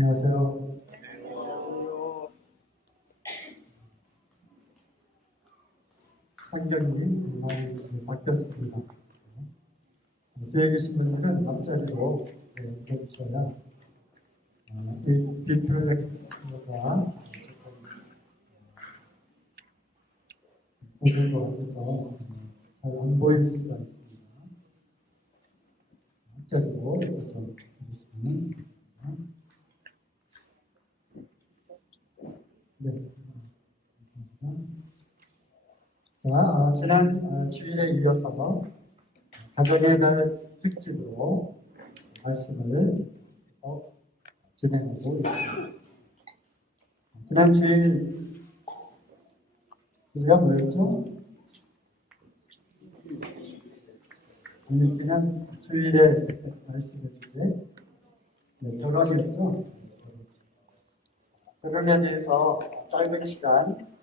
안녕하세요. 환경이 많이 바뀌었습니다. 뒤에 계신 분들은 앞자리로 해주셔야 이 프로젝트가 보도도 하셔서 잘 안 보일 수가 있습니다. 앞자리로 해주시면 네. 자, 지난 주일에 이어서 가정의 달 특집으로 말씀을 진행하고 있습니다. 지난 주일 주제가 뭐였죠? 지난 주일에 말씀을 주제 결혼이었죠. 결혼에 대해서 짧은 시간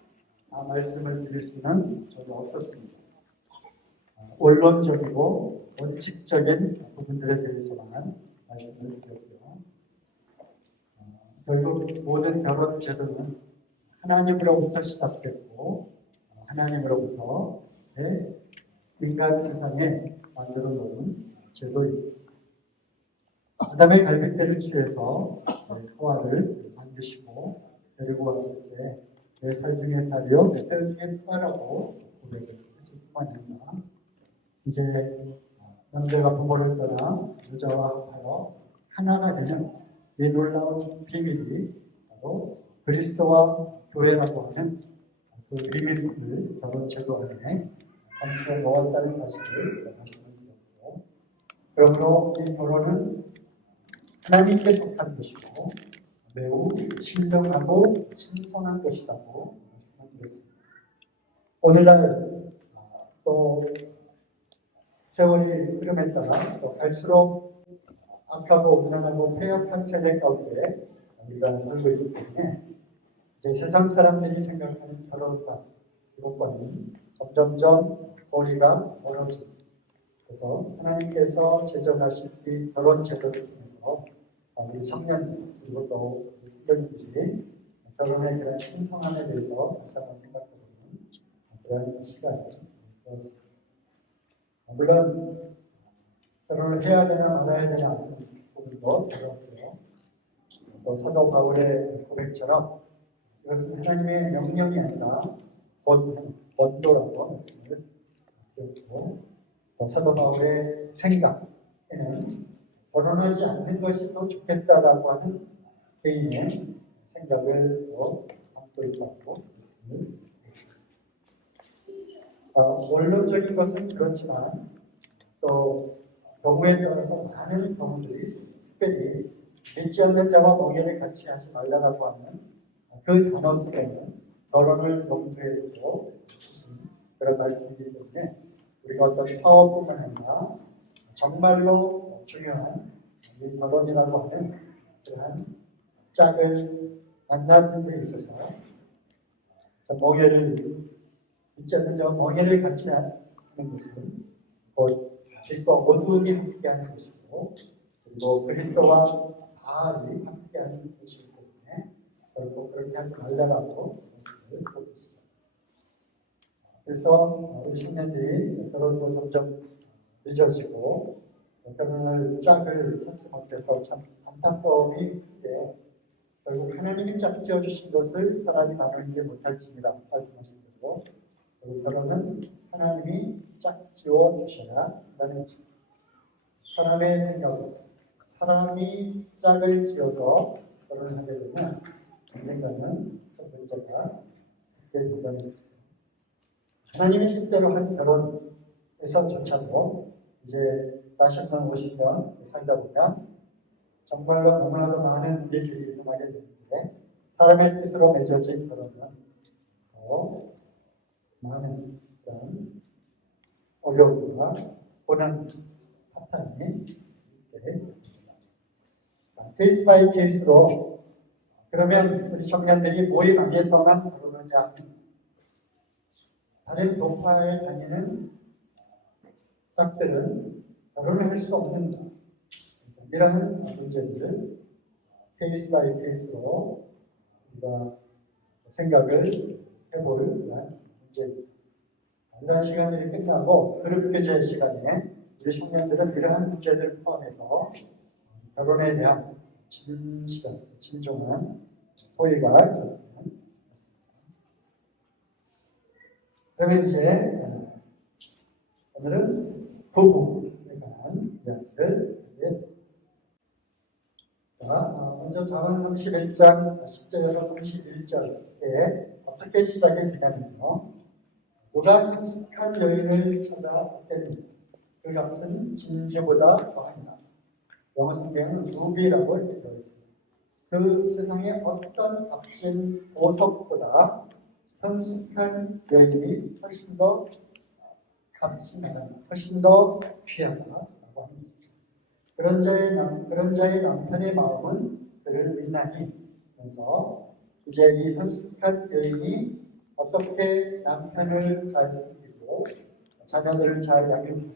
말씀을 드릴 수는 전혀 없었습니다. 원론적이고 원칙적인 부분들에 대해서만 말씀을 드렸고요. 결국 모든 결혼 제도는 하나님으로부터 시작됐고 하나님으로부터 인간 세상에 만들어 놓은 제도입니다. 아담의 갈빗대를 취해서 하와를 만드시고 데리고 왔을 때 내 살 중에 살이요 내 뼈 중에 뼈라고 고백을 했을 뿐만 아니라 이제 남자가 부모를 떠나 여자와 합하여 하나가 되는 이 놀라운 비밀이 바로 그리스도와 교회라고 하는 그 비밀을 결혼 제도 안에 함께 넣었다는 사실을 말씀드렸고, 그러므로 이 결혼은 하나님께 속한 것이고 매우 신령하고 신성한 것이라고 말씀드렸습니다. 오늘날 또 세월이 흐름에 따라 또 갈수록 악하고 음란하고 폐역한 세대 가운데 우리가 살고 있기 때문에 이제 세상 사람들이 생각하는 결혼과 이것과는 점점점 거리가 멀어지고, 그래서 하나님께서 제정하신 이 결혼 제도를 통해서 우리 청년 그리고 또 성도님들이 결혼에 대한 신성함에 대해서 다시 한번 생각해보는 그런 시간이 되었습니다. 물론 결혼을 해야 되나 말아야 되나 하는 부분도 들었고요. 또 사도 바울의 고백처럼 이것은 하나님의 명령이 아니라 권도라고 말씀을 드렸고, 또 사도 바울의 생각에는 결혼하지 않는 것이 더 좋겠다라고 하는 개인의 생각을 또 담고 있다고 말씀을 드렸습니다. 원론적인 것은 그렇지만 또 경우에 따라서 많은 경우들이 특별히 믿지 않는 자와 멍에를 같이 하지 말라라고 하는 그 단어 속에는 결혼을 염두에 두고 그런 말씀이기 때문에 우리가 어떤 사업뿐만 아니라 정말로 중요한 이 결혼이라고 하는 그러한 짝을 만나는 데 있어서 멍에를 믿지 않는 자와 멍에를 같이 하는 것은 곧 빛과 어두움이 함께하는 것이고, 그리고 그리스도와 바알이 함께하는 것이기 때문에 결국 그렇게 하지 말라라고 말씀을 하고 있습니다. 그래서 우리 청년들이 결혼도 점점 늦어지고 결혼할 짝을 찾지 못해서 참 안타까움이 큰데, 결국 하나님이 짝 지어주신 것을 사람이 나누지 못할지니라 말씀하신 대로 결혼은 하나님이 짝 지어주셔야 한다는 것입니다. 사람의 생각으로 사람이 짝을 지어서 결혼을 하게 되면 언젠가는 그 문제가 있게 된다는 것입니다. 하나님의 뜻대로 한 결혼에서조차도 이제 40년, 50년 살다 보면 정말로 너무나도 많은 일들이 일어나게 되는데, 사람의 뜻으로 맺어진 결혼은 더 많은 그런 어려움과 고난, 파탄이 있게 됩니다. 케이스 바이 케이스로 그러면 우리 청년들이 모임 안에서만 결혼을 해야 합니다. 다른 교파에 다니는 짝들은 결혼을 할 수 없는 이러한 문제들을 케이스 바이 케이스로 우리가 생각을 해볼 문제입니다. 이런 시간이 끝나고 그룹 교제 시간에 우리 청년들은 이러한 문제들을 포함해서 결혼에 대한 진중한 호의가 있었으면 좋겠습니다. 그러면 이제 오늘은 부부에 관한 이야기를 하겠습니다. 자, 먼저 자문 31장 10절에서 31절에 어떻게 시작이 되냐면요. 누가 행복한 여인을 찾아 얻겠느냐. 그 값은 진주보다 더하니라. 영어 성경은 루비라고 이렇게 되어 있습니다. 그 세상에 어떤 값진 보석보다 현숙한 여인이 훨씬 더 값이 나다, 훨씬 더 귀하다라고 합니다. 그런 자의 남편의 마음은 그를 위하니 면서 이제 이 현숙한 여인이 어떻게 남편을 잘 섬기고 자녀들을 잘 양육하고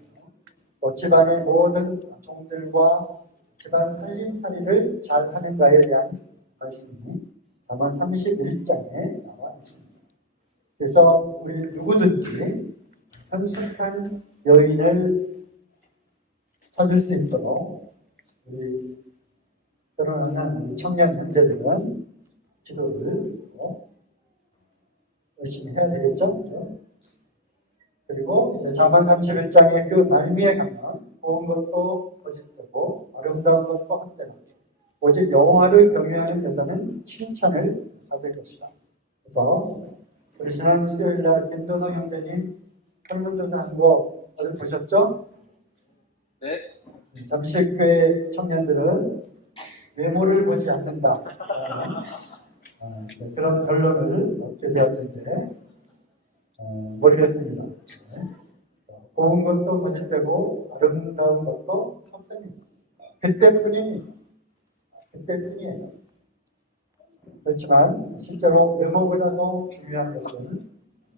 또 집안의 모든 종들과 집안 살림살이를 잘 하는가에 대한 말씀이 잠언 31장에 나와 있습니다. 그래서 우리 누구든지 현숙한 여인을 찾을 수 있도록 우리 결혼한 청년 형제들은 기도를 열심히 해야 되겠죠? 그리고 이제 잠언 31장의 그 말미에 가면 좋은 것도 거짓되고 아름다운 것도 헛되고 오직 여호와를 경외하는 여자는 칭찬을 받을 것이다. 그래서 우리 지난 수요일날 김도성 형제님 설문조사한 거 어디 보셨죠? 네. 잠실교회 청년들은 외모를 보지 않는다. 그런 결론을 얻게 되었는데 모르겠습니다. 좋은 것도 거짓되고 아름다운 것도 헛됩니다. 그때뿐이에요. 그렇지만 실제로 외모보다도 중요한 것은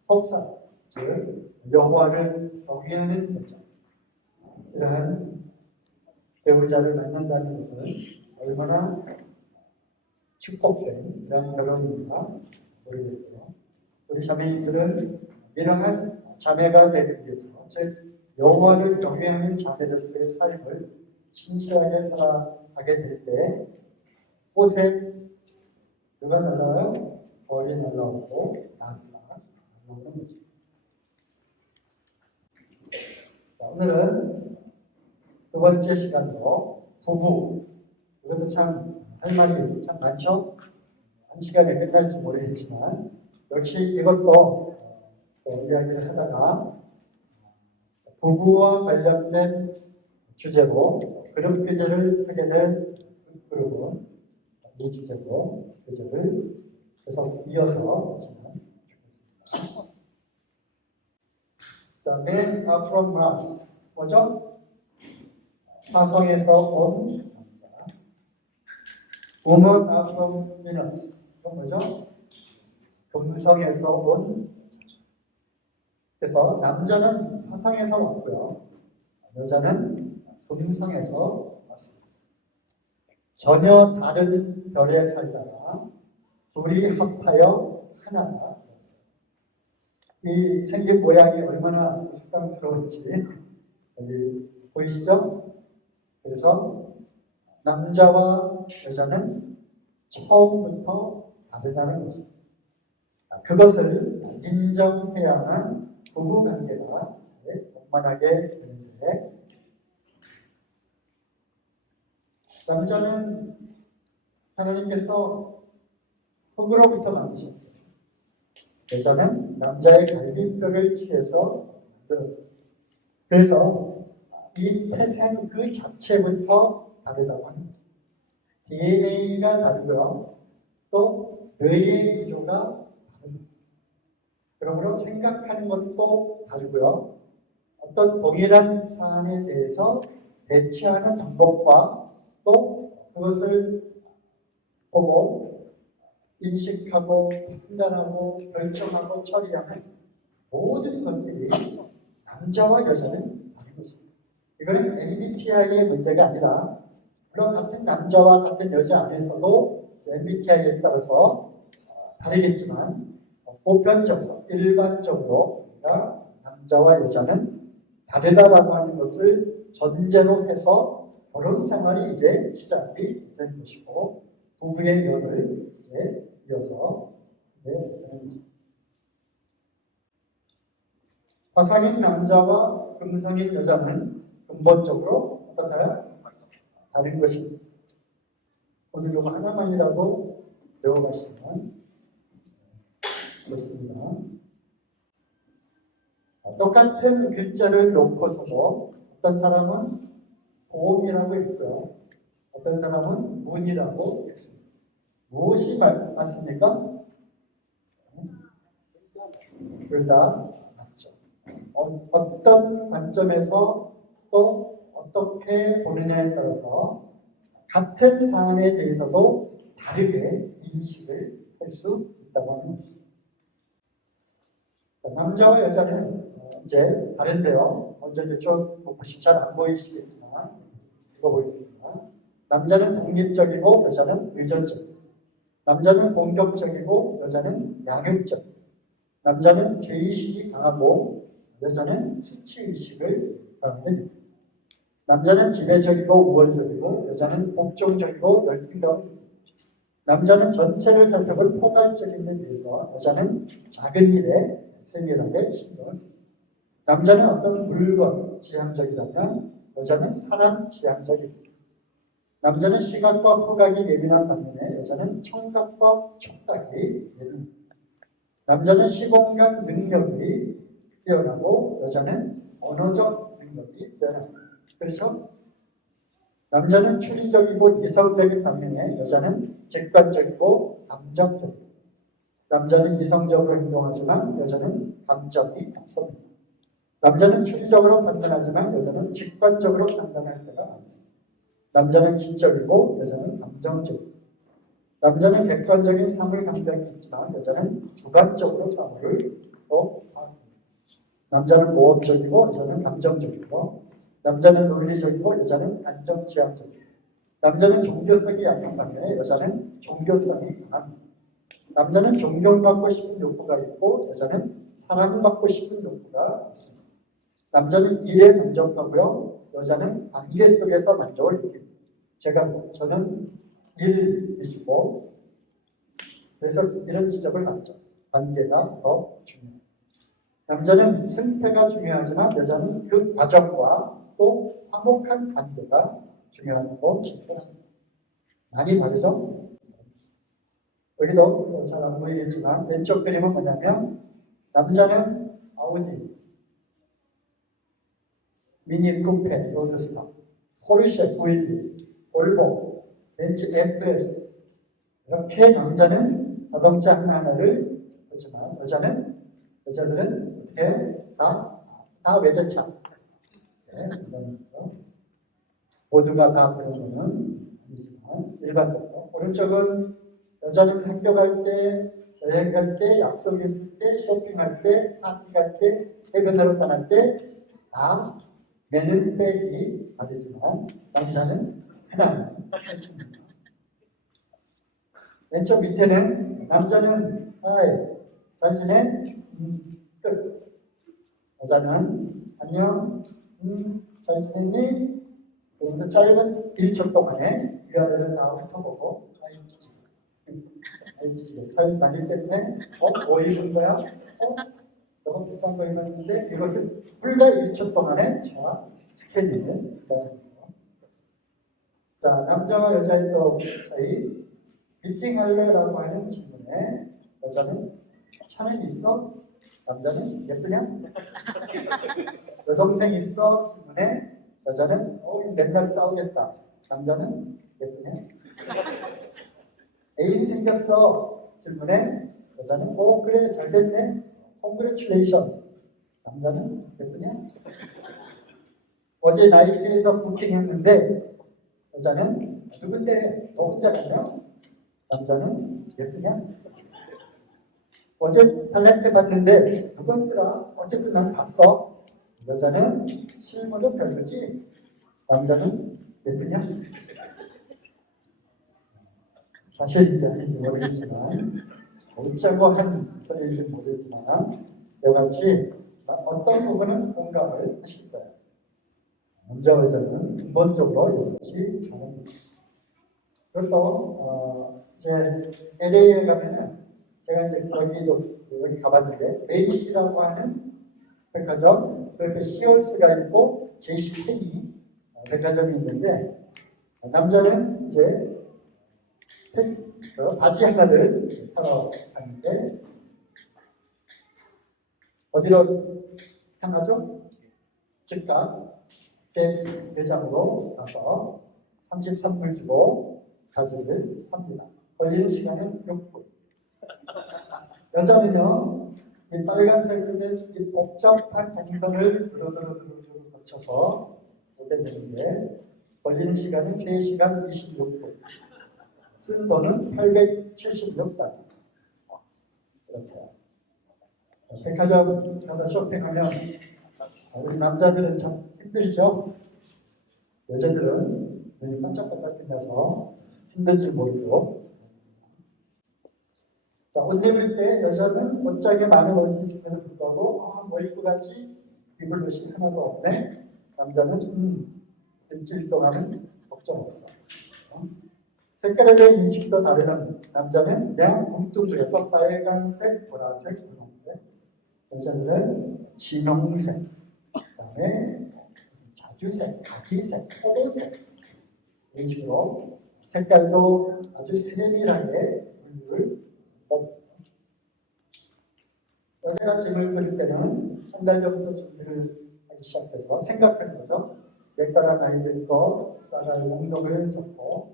속사, 즉 여호와를 경외하는 여자. 이러한 배우자를 만난다는 것은 얼마나 축복된 그런 결혼인가 모르겠고요. 우리 자매님들은 이러한 자매가 되기 위해서 즉 여호와를 경외하는 자매로서의 삶을 신실하게 살아가게 될 때 꽃에 누가 날라요? 벌이 날라오고 나비가 날라오는 거죠. 자, 오늘은 두 번째 시간으로 부부. 이것도 참 할 말이 참 많죠? 한 시간에 끝날지 모르겠지만 역시 이것도 이야기를 하다가 부부와 관련된 주제로 그룹 교제를 하게 될 그룹은 이 주제로 교제를 계속 이어서 하시면 좋겠습니다. 자, Men are from Mars. 뭐죠? 화성에서 온 남자. Women are from Venus. 이건 뭐죠? 금성에서 온 여자. 그래서 남자는 화성에서 왔고요. 여자는 금성에서 왔습니다. 전혀 다른 별에 살다가 둘이 합하여 하나가 되었어요. 이 생긴 모양이 얼마나 우스꽝스러운지 여기 보이시죠? 그래서 남자와 여자는 처음부터 다르다는 것입니다. 그것을 인정해야만 부부관계가 원만하게 되는데 남자는 하나님께서 흙으로부터 만드셨고 여자는 남자의 갈비뼈를 취해서 만들었어요. 그래서 이 태생 그 자체부터 다르다고 합니다. DNA가 다르고요. 또 뇌의 구조가 다릅니다. 그러므로 생각하는 것도 다르고요. 어떤 동일한 사안에 대해서 대처하는 방법과 또 그것을 보고 인식하고 판단하고 결정하고 처리하는 모든 것들이 남자와 여자는 다른 것입니다. 이거는 MBTI의 문제가 아니라 물론 같은 남자와 같은 여자 안에서도 MBTI에 따라서 다르겠지만 보편적으로 일반적으로 우리가 남자와 여자는 다르다라고 하는 것을 전제로 해서 결혼 생활이 이제 시작이 된 것이고 부부의 연을 이제 이어서 화성인 남자와 금성인 여자는 근본적으로 어떤가요? 다른 것입니다. 오늘 이거 하나만이라도 배워가시면 좋습니다. 똑같은 글자를 놓고서도 어떤 사람은 보험이라고 있고요. 어떤 사람은 문이라고 있습니다. 무엇이 맞습니까? 둘 다 맞죠. 어떤 관점에서 또 어떻게 보느냐에 따라서 같은 사안에 대해서도 다르게 인식을 할 수 있다고 하는 것입니다. 남자와 여자는 이제 다른데요. 먼저 쭉 보시 잘 안 보이시겠지만 읽어보겠습니다. 남자는 독립적이고 여자는 의존적. 남자는 공격적이고 여자는 양육적. 남자는 죄의식이 강하고 여자는 수치의식을 강합니다. 남자는 지배적이고 우월적이고 여자는 복종적이고 열등감. 남자는 전체를 살펴볼 포괄적인 데 비해서 여자는 작은 일에 세밀하게 신경을 씁니다. 남자는 어떤 물건 지향적이라면 여자는 사람 지향적입니다. 남자는 시각과 후각이 예민한 반면에 여자는 청각과 촉각이 예민합니다. 남자는 시공간 능력이 뛰어나고 여자는 언어적 능력이 뛰어납니다. 그래서 남자는 추리적이고 이성적인 반면에 여자는 직관적이고 감정적입니다. 남자는 이성적으로 행동하지만 여자는 감정이 앞섭니다. 남자는 추리적으로 판단하지만 여자는 직관적으로 판단할 때가 많습니다. 남자는 지적이고 여자는 감정적입니다. 남자는 객관적인 사물 감각이 있지만 여자는 주관적으로 사물을 또 파악합니다. 남자는 모험적이고 여자는 감정적이고 남자는 논리적이고 여자는 안정지향적입니다. 남자는 종교성이 약한 반면에 여자는 종교성이 강합니다. 남자는 존경받고 싶은 욕구가 있고 여자는 사랑받고 싶은 욕구가 있습니다. 남자는 일에 만족하고요. 여자는 관계 속에서 만족을 느낍니다. 저는 일이시고 그래서 이런 지적을 받죠. 관계가 더 중요합니다. 남자는 승패가 중요하지만 여자는 그 과정과 또 화목한 관계가 중요하다고 생각합니다. 많이 다르죠? 여기도 잘 안 보이겠지만 왼쪽 그림은 뭐냐면 남자는 아우디, 미니 쿠페, 로드스타, 포르쉐 911, 볼보, 벤츠 FS 이렇게 남자는 자동차 하나하나를 그렇지만 여자들은 어떻게 다 외제차 모두가 다 그런 것은 아니지만 일반적으로 오른쪽은 여자는 학교 갈 때, 여행 갈 때, 약속 있을 때, 쇼핑할 때, 파티 갈 때, 해변으로 떠날 때 다 매는 백이 다르지만 남자는 그냥 왼쪽 밑에는 남자는 하이, 잘 지내? 끝. 여자는 안녕, 잘 지냈니? 그런데 짧은 1초 동안에 위아래를 다 훑어보고 살 다닐 때문에 뭐 입은 거야? 너무 비싼 거 입었는데 이것은 불과 1초 동안에 저와 스캔을 기다립니다. 자, 남자와 여자의 또 차이. 미팅할래라고 하는 질문에 여자는 차는 있어? 남자는 예쁘냐? 여동생 있어? 질문에 여자는 맨날 싸우겠다. 남자는 예쁘냐? 애인 생겼어? 질문에 여자는 그래 잘 됐네. Congratulation. 남자는 예쁘냐? 어제 나이트에서 부킹했는데 여자는 누군데 너 혼자 가냐? 남자는 예쁘냐? 어제 탤런트 봤는데 누구더라? 어쨌든 난 봤어. 여자는 실물은 별로지. 남자는 예쁘냐? 사실인지 아닌지 모르겠지만 웃자고 한 소리인지 모르겠지만 이와 같이 어떤 부분은 공감을 하실 거예요. 남자와 여자는 근본적으로 이와 같이 다릅니다. 그리고 제 LA에 가면은 제가 이제 여기 가봤는데 메이시라고 하는 백화점, 그 옆에 시어스가 있고 제시펜이 백화점이 있는데 남자는 이제 바지 하나를 사러 가는데 어디로 향하죠? 즉각 매장으로 가서 33불 주고 바지를 삽니다. 걸리는 시간은 6분. 여자는요, 이 빨간색으로 된 이 복잡한 동선을 두루두루 거쳐서 오게 되는데 걸리는 시간은 3시간 26분. 쓴 돈은 876단. 그렇죠. 백화점 가서 쇼핑하면 우리 남자들은 참 힘들죠. 여자들은 눈이 반짝반짝 빛나서 힘든 줄 모르고. 자, 옷 입을 때 여자는 옷장에 많은 옷이 있음에도 불구하고 뭐 입고 가지? 입을 옷이 하나도 없네. 남자는 일주일 동안은 걱정 없어. 색깔에 대한 인식도 다르는 남자는 그냥 뭉뚱그려서 빨간색, 보라색, 분홍색. 여자들은 진홍색, 그다음에 자주색, 가지색, 포도색 이런 식으로 색깔도 아주 세밀하게 분류를 합니다. 여자가 짐을 그릴 때는 한 달 전부터 준비를 하기 시작해서 생각하는 거죠. 몇가락 아이들 거, 싸갈 용도를 적고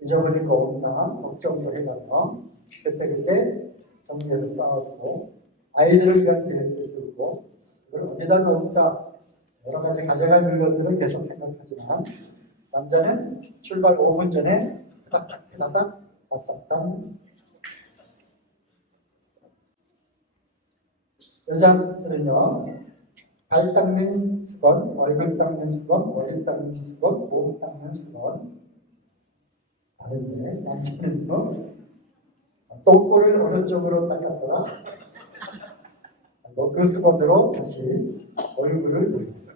잊어버릴 거 없나 걱정도 해가며 그때 정리해서 쌓아두고 아이들을 위한 계획도 쓰고 이걸 어디다 놓을까 여러 가지 가져갈 물건들을 계속 생각하지만 남자는 출발 5분 전에 타닥타닥 바싹당. 여자들은요 발 닦는 수건, 얼굴 닦는 수건, 머리 닦는 수건, 몸 닦는 수건 다른데 남자는요 똥꼬를 어느 쪽으로 닦았더라 그 수건으로 다시 얼굴을 돌립니다.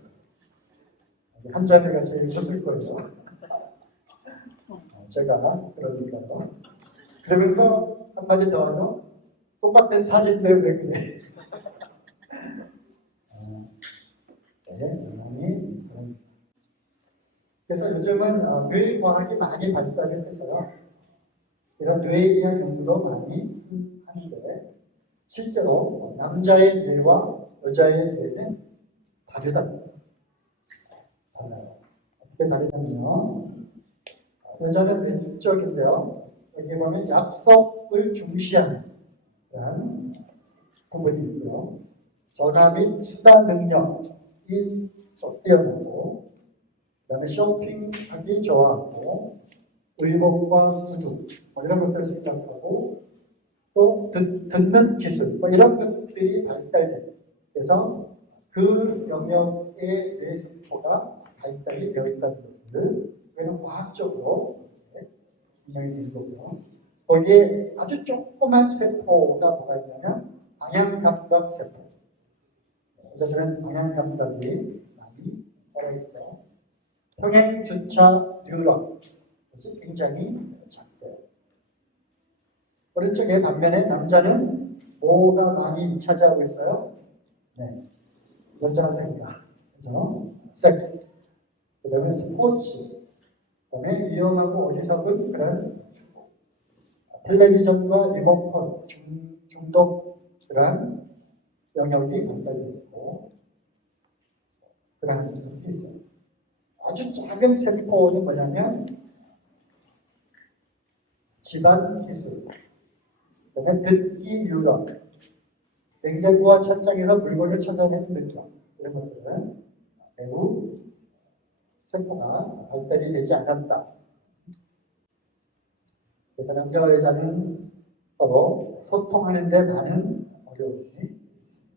한 자매가 제일 웃을 거예요. 제가 그러니까요. 그러면서 한마디 더 하죠. 똑같은 살인데 왜 그래? 그래서 요즘은 뇌과학이 많이 발달을 해서요. 이런 뇌에 대한 연구도 많이 하는데 실제로 남자의 뇌와 여자의 뇌는 다르다. 달라요. 어떻게 다르냐면요. 여자는 왼쪽인데요. 여기 보면 약속을 중시하는 그런 부분이 있고요. 전화 및 수다 능력이 뛰어나고 그다음에 쇼핑하기 좋아하고 의복과 구두 이런 것들을 생각하고 또 듣는 기술 이런 것들이 발달돼요. 그래서 그 영역의 뇌세포가 발달이 되어 있다는 것을 우리는 과학적으로 인정이 된 거고요. 거기에 아주 조그만 세포가 뭐가 있냐면 방향감각 세포. 여자들은 방향감각이 많이 떨어지죠. 평행주차 뉴런 것이 굉장히 작대요. 오른쪽에 반면에 남자는 뭐가 많이 차지하고 있어요? 네, 여자 생각, 그죠? 섹스, 그 다음에 스포츠, 그 다음에 위험하고 어리석은 그런 주고, 텔레비전과 리모컨, 중독 그런 영역이 발달되어 있고 그러한 것이 있어요. 아주 작은 세포는 뭐냐면 집안 기술, 그다음에 듣기 뉴런, 냉장고와 찬장에서 물건을 찾아내는 능력 이런 것들은 매우 세포가 발달이 되지 않았다. 그래서 남자와 여자는 서로 소통하는 데 많은 어려움이 있습니다.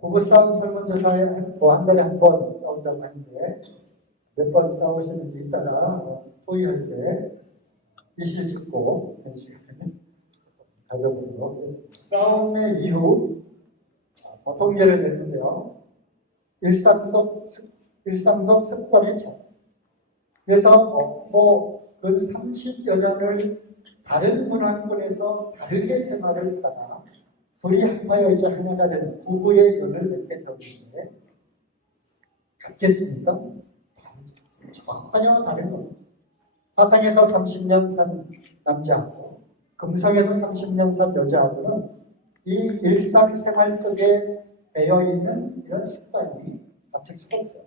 부부싸움 설문조사에 한 달에 한 번 싸운다고 하는데 몇 번 싸우시는지 이따가 토의할 때 이실 짓고 그런 시간을 가져보도록 하겠습니다. 싸움의 이후 통계를 냈는데요. 일상 속 습관의 차. 그래서 그 30여 년을 다른 문화권에서 다르게 생활을 하다가 둘이 합하여 이제 하나가 되는 부부의 연을 맺게 되었는데 같겠습니까? 전혀 다른 겁니다. 화성에서 30년 산 남자하고 금성에서 30년 산 여자하고는 이 일상생활 속에 배어있는 이런 습관이 같을 수가 없어요.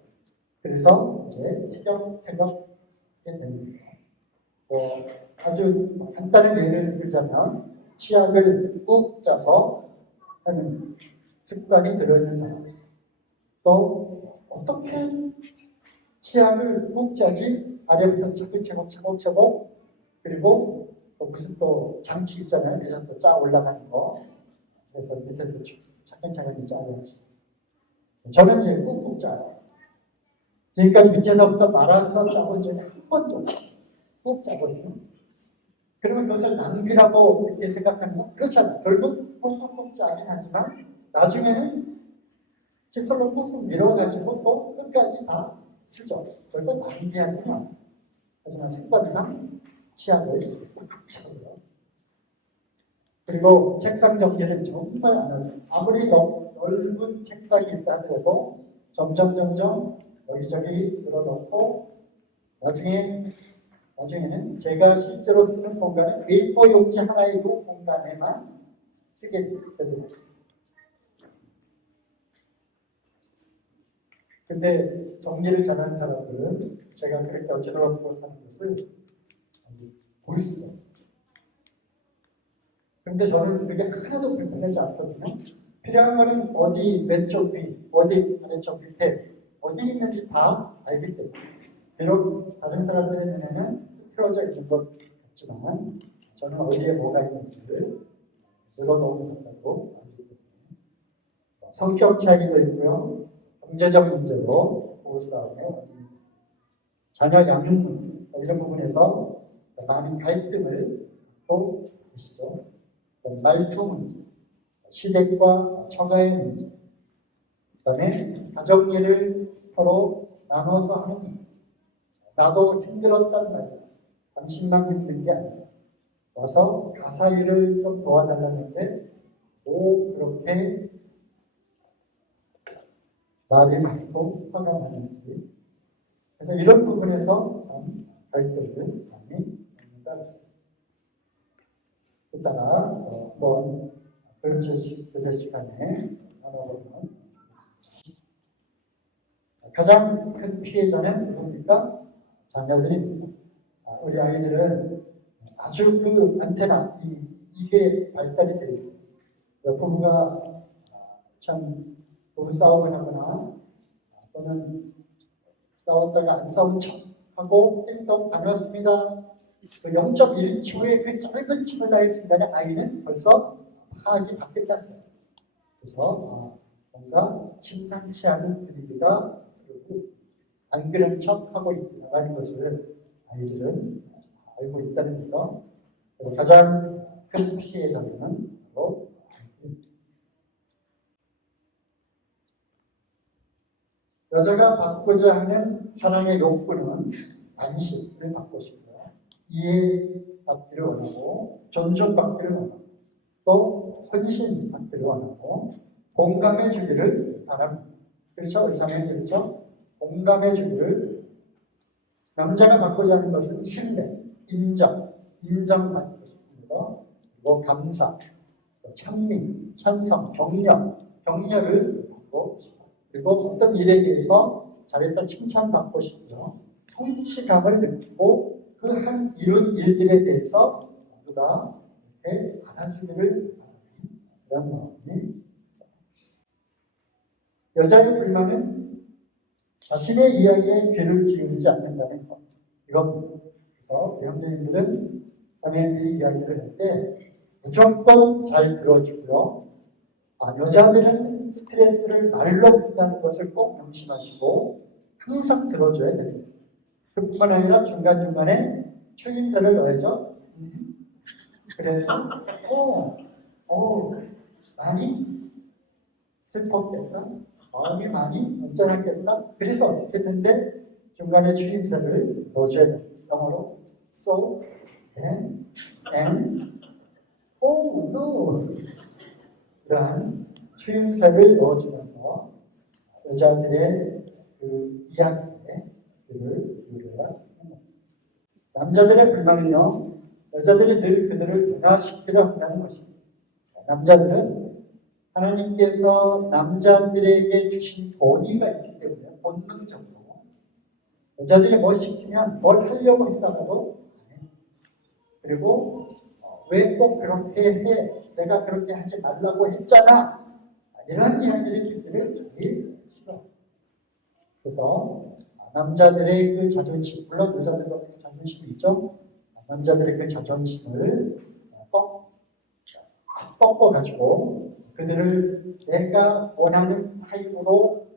그래서 이제 티격태격하게 됩니다. 아주 간단한 예를 들자면 치약을 꾹 짜서 하는 습관이 들어있는 사람, 또 어떻게 치약을 꾹 짜지? 아래부터 차곡차곡 그리고 무슨 또 장치 있잖아요. 그래서 또 짜 올라가는 거. 그래서 밑에서 차근차근 짜야지. 저는 이제 꾹꾹 짜요. 지금까지 밑에서부터 말아서 짜본 적이 한 번도 꾹 짜거든요. 그러면 그것을 낭비라고 이렇게 생각하면 그렇잖아요. 결국 꾹꾹 짜긴 하지만 나중에는 칫솔로 꾹꾹 밀어가지고 또 끝까지 다 쓰죠. 결국 낭비하지만 하지만 습관상 치약을 꾹꾹 차고요. 그리고 책상 정리는 정말 안 하죠. 아무리 넓은 책상이 있다 하더라도 점점 여기저기 늘어놓고 나중에는 제가 실제로 쓰는 공간은 A4 용지 하나의 공간에만 쓰게 됩니다. 근데 정리를 잘하는 사람들은 제가 그렇게 어지럽고 하는 것을 볼 수가 없어요. 그런데 저는 그게 하나도 불편하지 않거든요. 필요한 거는 어디 왼쪽 위, 어디 아래쪽 밑에 어디 있는지 다 알기 때문에 비록 다른 사람들의 눈에는 흐트러져 있는 것 같지만 저는 어디에 뭐가 있는지를 늘어놓은 것으로 알기 때문에 성격 차이도 있고요. 경제적 문제로 부부싸움에 자녀 양육 문제 이런 부분에서 많은 갈등을 또 계시죠. 말투 문제, 시댁과 처가의 문제, 그다음에 가정일을 서로 나눠서 하는 문제. 나도 힘들었단 말이야. 당신만 힘든 게 아니야. 와서 가사 일을 좀 도와달라는데 그렇게 말이 많고 화가 나는지. 그래서 이런 부분에서 참 갈등을 많이 합니다. 이따가 한번 교재 시간에 나눠보면 가장 큰 피해자는 누굽니까? 자녀들입니다. 우리 아이들은 아주 그 안테나 이게 발달이 되어 있습니다. 부부가 참 부부싸움을 하거나 또는 싸웠다가 안 싸운 척하고 띵동 다녔습니다. 그 0.1초의 그 짧은 찰나의 순간에 아이는 벌써 파악이 다 끝났어요. 그래서 뭔가 심상치 않은 분위기가 안 그런 척하고 나가는 것을 아이들은 알고 있다는 거죠. 가장 큰 피해자는 바로 아이들입니다. 여자가 받고자 하는 사랑의 욕구는 안식을 받고 싶고요. 이해받기를 원하고 존중받기를 원하고 또 헌신받기를 원하고 공감해 주기를 바랍니다. 그렇죠? 의사는 그렇죠? 공감해 주기를 남자가 받고자 하는 것은 신뢰, 인정받고 싶습니다. 그리고 감사, 찬미, 찬성, 격려를 받고 싶습니다. 그리고 어떤 일에 대해서 잘했다 칭찬받고 싶고요. 성취감을 느끼고 그 한 이룬 일들에 대해서 모두가 이렇게 알아주기를 바라는 그런 마음이. 여자의 불만은 자신의 이야기에 귀를 기울이지 않는다는 것. 이겁니다. 그래서 형제님들은 자매님들이 이야기를 할 때 무조건 잘 들어주고요. 여자들은 스트레스를 말로 푼다는 것을 꼭 명심하시고 항상 들어줘야 됩니다. 그뿐만 아니라 중간중간에 추임새를 넣어야죠. 그래서 많이 슬펐겠다. 마음이 많이 언짢았겠다. 그래서 어떻게 했는데 중간에 추임새를 넣어줘야 돼. 영어로 so, then, and, oh, no. 그러한 추임새를 넣어주면서 여자들의 그 이야기에 귀를 기울여야 합니다. 남자들의 불만은요, 여자들이 늘 그들을 변화시키려 한다는 것입니다. 남자들은 하나님께서 남자들에게 주신 권위가 있기 때문에 본능적으로 여자들이 뭐 시키면 뭘 하려고 했다가도 안 해요. 그리고 왜 꼭 그렇게 해? 내가 그렇게 하지 말라고 했잖아. 이런 이야기를 듣기를 제일 싫어. 그래서 남자들의 그 자존심, 물론 여자들도 그 자존심이 있죠. 남자들의 그 자존심을 꺾어가지고 그들을 내가 원하는 타입으로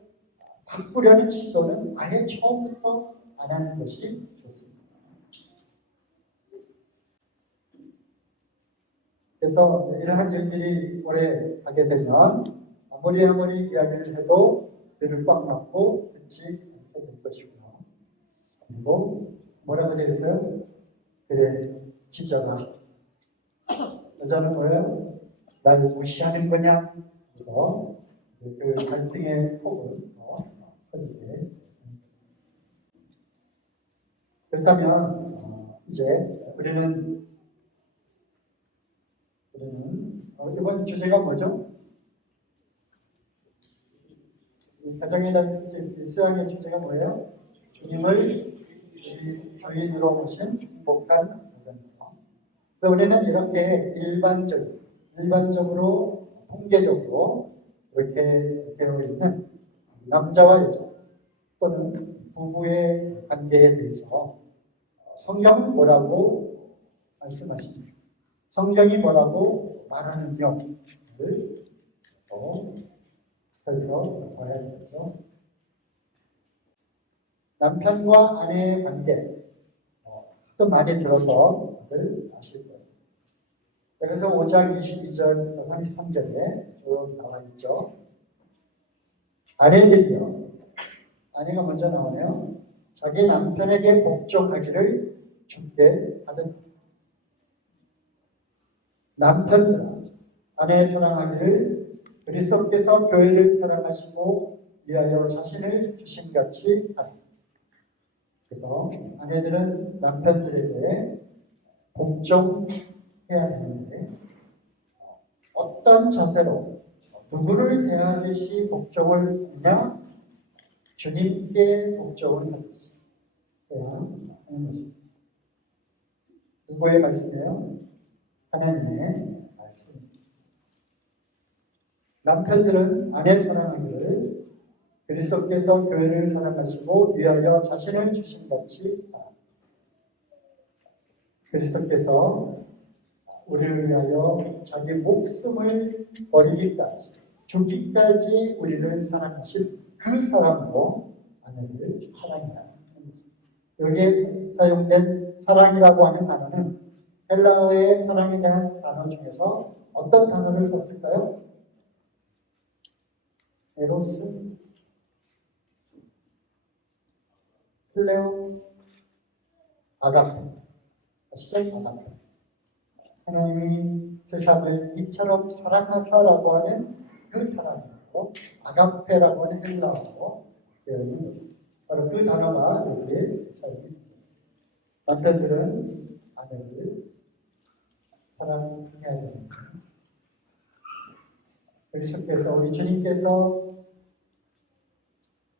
바꾸려는 시도는 아예 처음부터 안 하는 것이 좋습니다. 그래서 이러한 일들이 오래 하게 되면 아무리 이야기를 해도 그를 꽉 막고 듣지 않게 될 것이고요. 그리고 뭐라고 되어 있어요? 그래, 지져라. 여자는 뭐예요? 나를 무시하는 거냐? 그래서 그 갈등의 폭은 더 커지게. 그렇다면 이제 우리는 이번 주제가 뭐죠? 가정의 날 수양의 주제가 뭐예요? 주님을 주인으로 모신 행복한 가정이요. 우리는 이렇게 일반적으로 통계적으로 이렇게 되어 있는 남자와 여자 또는 부부의 관계에 대해서 성경은 뭐라고 말씀하십니까? 성경이 뭐라고 말하는지를 살펴봐야 되죠. 남편과 아내의 관계 또 많이 들어서 다들 아실 거예요. 그래서 5장 22절부터 33절에 쭉 나와 있죠. 아내들이요. 아내가 먼저 나오네요. 자기 남편에게 복종하기를 주께 하듯 남편들아 아내 사랑하기를 그리스도께서 교회를 사랑하시고 위하여 자신을 주심같이 하라. 그래서 아내들은 남편들에게 복종해야 하는데 어떤 자세로 누구를 대하듯이 복종을 하냐? 주님께 복종을 하듯이 해야 하는 것입니다. 누구의 말씀이에요? 하나님의 말씀입니다. 남편들은 아내 사랑하기를 그리스도께서 교회를 사랑하시고 위하여 자신을 주심같이 하라. 그리스도께서 우리를 위하여 자기 목숨을 버리기까지 죽기까지 우리를 사랑하신 그 사랑으로 아내를 사랑해야 합니다. 여기에 사용된 사랑이라고 하는 단어는 헬라어의 사랑에 대한 단어 중에서 어떤 단어를 썼을까요? 에로스, 필레오, 아가페. 아시죠? 아가페. 하나님이 세상을 이처럼 사랑하사라고 하는 그 사랑이고 아가페라고 하는 헬라어로 되어 있는 거죠. 바로 그 단어가 여기에 사용됩니다. 남편들은 아내를 사랑해야 됩니다. 그리스도께서 우리 주님께서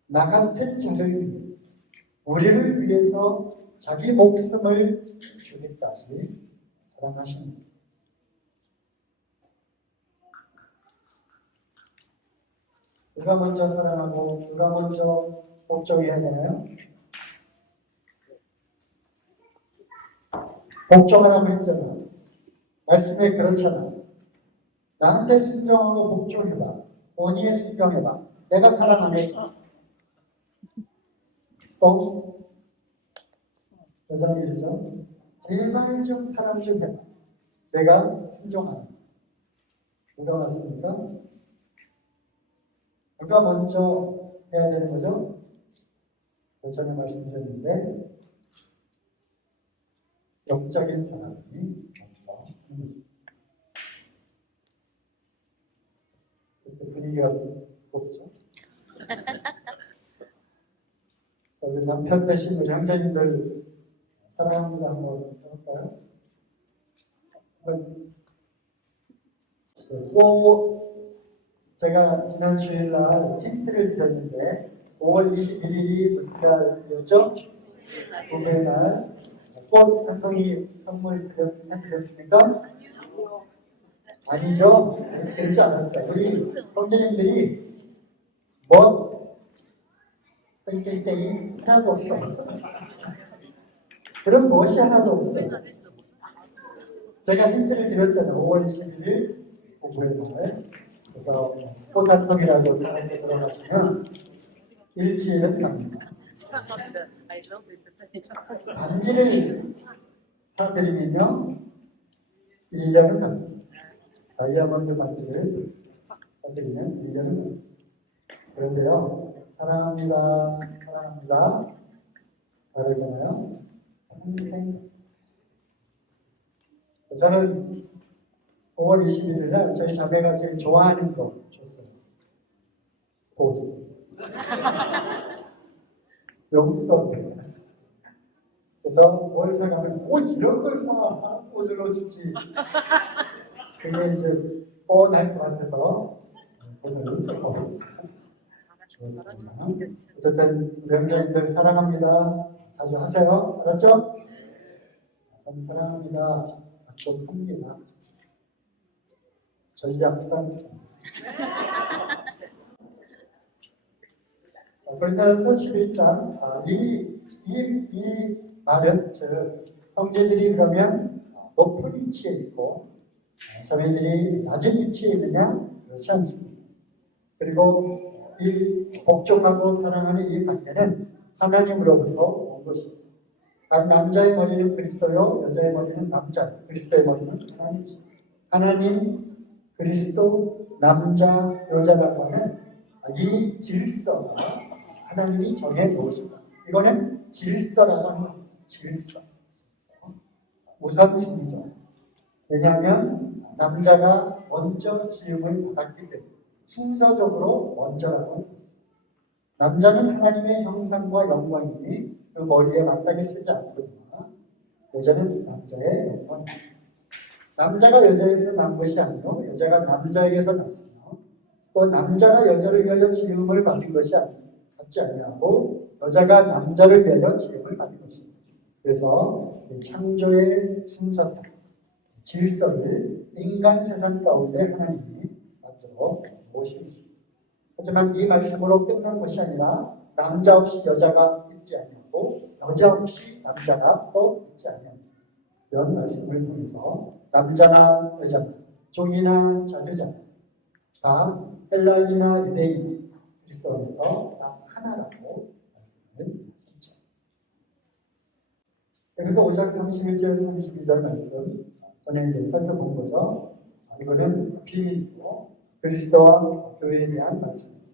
나 같은 자를 위해 우리를 위해서 자기 목숨을 주기까지 사랑하십니다. 누가 먼저 사랑하고 누가 먼저 복종해야 되나요? 복종하라고 했잖아. 말씀에 그렇잖아. 나한테 순종하고 복종해봐. 본의에 순종해봐. 내가 사랑 안 해줘. 또 여자는 이러죠. 제발 좀 사랑 좀 해봐. 내가 순종하는. 누가 맞습니까? 누가 먼저 해야 되는 거죠? 전에 말씀드렸는데 영적인 사람이 먼저 그때 분위기가 높죠. 우리 남편 되신 우리 형제님들 사랑합니다 한번 해볼까요? 제가 지난 주일날 힌트를 드렸는데 5월 21일이 무슨 날이었죠? 목요일날 꽃 한 송이 선물 드렸습니까? 아니죠? 그렇지 않았어요. 우리 형제님들이 뭐 땡땡땡이 하나도 없어. 그런 무엇이 하나도 없어요. 제가 힌트를 드렸잖아요. 5월 21일 목요일날. 그래서 꽃 한 송이라고 사람들 들어가시면 일주일은 갑니다. 반지를 사드리면요 1년은 갑니다. 다이아몬드 반지를 사드리면 1년은 갑니다. 그런데요 사랑합니다 사랑합니다 다르잖아요. 평생. 저는 5월 21일 날 저희 자매가 제일 좋아하는 거 줬어요. 보. 용돈. 그래서 뭘 사가면 이런 걸 사. 돈으로 주지. 그게 이제 뻔할 것 같아서 돈을 조금 줬습니다. 어쨌든 명자님들 사랑합니다. 자주 하세요. 알았죠? 참 사랑합니다. 좀 합니다. 전략상. 고린도전서 11장 이 말은 즉 형제들이 그러면 높은 위치에 있고 자매들이 낮은 위치에 있느냐 그렇지 않습니다. 그리고 이 복종하고 사랑하는 이 관계는 하나님으로부터 온 것입니다. 각 남자의 머리는 그리스도요 여자의 머리는 남자. 그리스도의 머리는 하나님이죠. 하나님, 그리스도, 남자, 여자라고 하는 이 질서가 하나님이 정해 놓으신다. 이거는 질서라고 하는 겁니다. 질서. 우선순위죠. 왜냐하면 남자가 먼저 지음을 받았기 때문에 순서적으로 먼저라고 합니다. 남자는 하나님의 형상과 영광이니 그 머리에 마땅히 쓰지 않거든요. 여자는 남자의 영광입니다. 남자가 여자에게서 난 것이 아니고 여자가 남자에게서 났으며 또 남자가 여자를 위하여 지음을 받은 것이 같지 아니하고 여자가 남자를 위하여 지음을 받은 것입니다. 그래서 창조의 순서상 질서를 인간 세상 가운데 하나님이 만들어 놓으신 것입니다. 하지만 이 말씀으로 끝난 것이 아니라 남자 없이 여자가 있지 아니하고 여자 없이 남자가 또 있지 아니합니다. 이런 말씀을 통해서 남자나 여자나 종이나 자주자 다 헬라인이나 유대인 그리스도 안에서 다 하나라고 말씀을 하셨죠. 그래서 5장 31절 32절 말씀 전에 이제 살펴본 거죠. 이거는 비밀이고 그리스도와 교회에 대한 말씀입니다.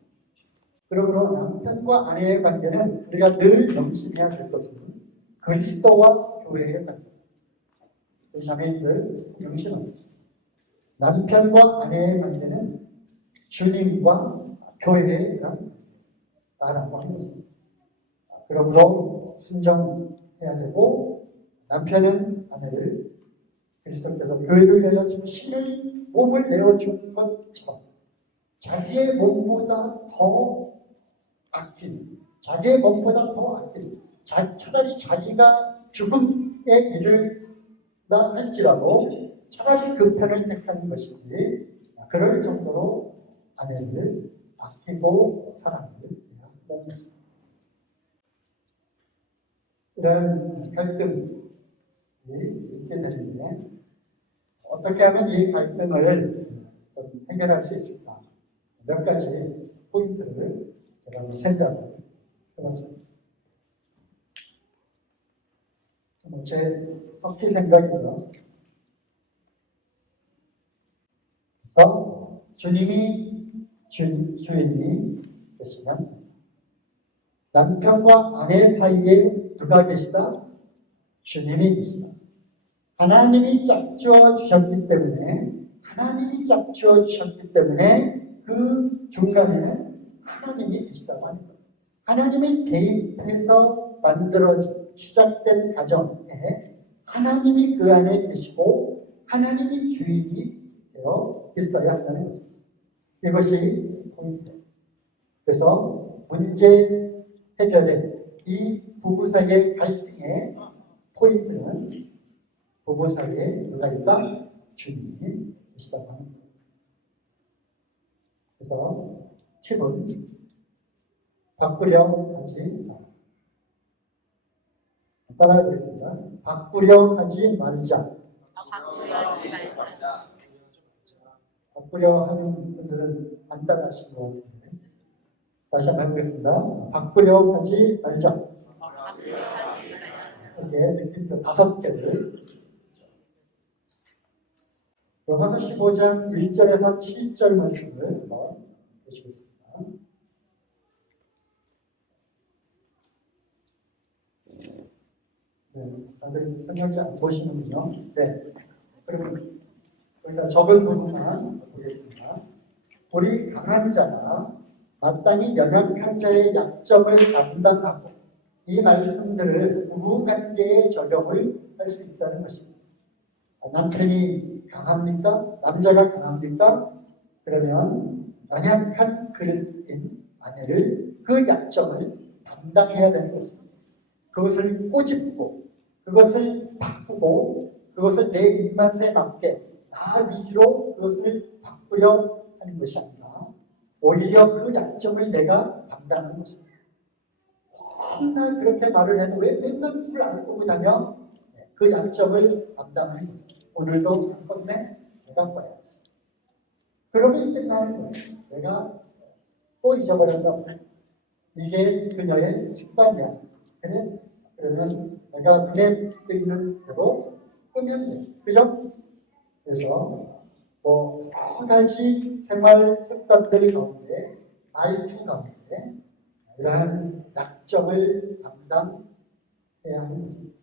그러므로 남편과 아내의 관계는 우리가 늘 명심해야 될 것은 그리스도와 교회의 관계. 우리 자매님들 명심합니다. 남편과 아내의 관계는 주님과 교회에 대한 나라고 하는 것입니다. 그러므로 순종해야 되고 남편은 아내를 그리스도께서 교회를 위하여 자신의 몸을 내어준 것처럼 자기의 몸보다 더 아낀, 자기의 몸보다 더 아낀, 차라리 자기가 죽음에 이르다 할지라도 차라리 그 편을 택하는 것이지 그럴 정도로 아내를 아끼고 사랑을 해야 한다는 것입니다. 이런 갈등이 있게 되는데 어떻게 하면 이 갈등을 해결할 수 있을까? 몇 가지 포인트를 제가 생각을 해봤습니다. 제 석희 생각이고요. 주님이 주인이 되시면 남편과 아내 사이에 누가 계시다? 주님이 계시다. 하나님이 짝지어 주셨기 때문에 그 중간에는 하나님이 계시다고 합니다. 하나님이 개입해서 만들어진 시작된 가정에 하나님이 그 안에 계시고 하나님이 주인이 되어 있어야 한다는 것입니다. 이것이 포인트예요. 그래서 문제 해결의 이 부부 사이의 갈등의 포인트는 부부 사이에 누가 있다? 주님이 계시다고 합니다. 그래서 팁은 바꾸려 하지 말자. 따라해 보겠습니다. 바꾸려 하지 말자. 바꾸려 하는 분들은 안 따라하시는 것 같은데. 다시 한번 해보겠습니다. 바꾸려 하지 말자. 이렇게 느낌표 5개를. 로마서 15장 1절에서 7절 말씀을 한번 보시겠습니다. 네, 다들 성경책 안 보시는군요. 네, 그러면 여기다 적은 부분만 보겠습니다. 우리 강한 자가 마땅히 연약한 자의 약점을 담당하고 이 말씀들을 부부관계에 적용을 할 수 있다는 것입니다. 남편이 강합니까? 남자가 강합니까? 그러면 연약한 그릇인 아내를 그 약점을 담당해야 되는 것입니다. 그것을 꼬집고 그것을 바꾸고 그것을 내 입맛에 맞게 나 위주로 그것을 바꾸려 하는 것이 아니라 오히려 그 약점을 내가 담당하는 것입니다. 맨날 그렇게 말을 해도 왜 맨날 불 안 끄고 다녀? 그 약점을 담당하는 거예요. 오늘도 안 껐네? 내가 꺼야지. 그러면 끝나는 거예요. 내가 또 잊어버렸다고. 이게 그녀의 습관이야. 그래? 그러면 내가 눈에 띄는 대로 끄면 돼. 그죠? 그래서 뭐 여러 가지 생활 습관들 가운데 말투 가운데 이러한 약점을 담당해야 하는 것입니다.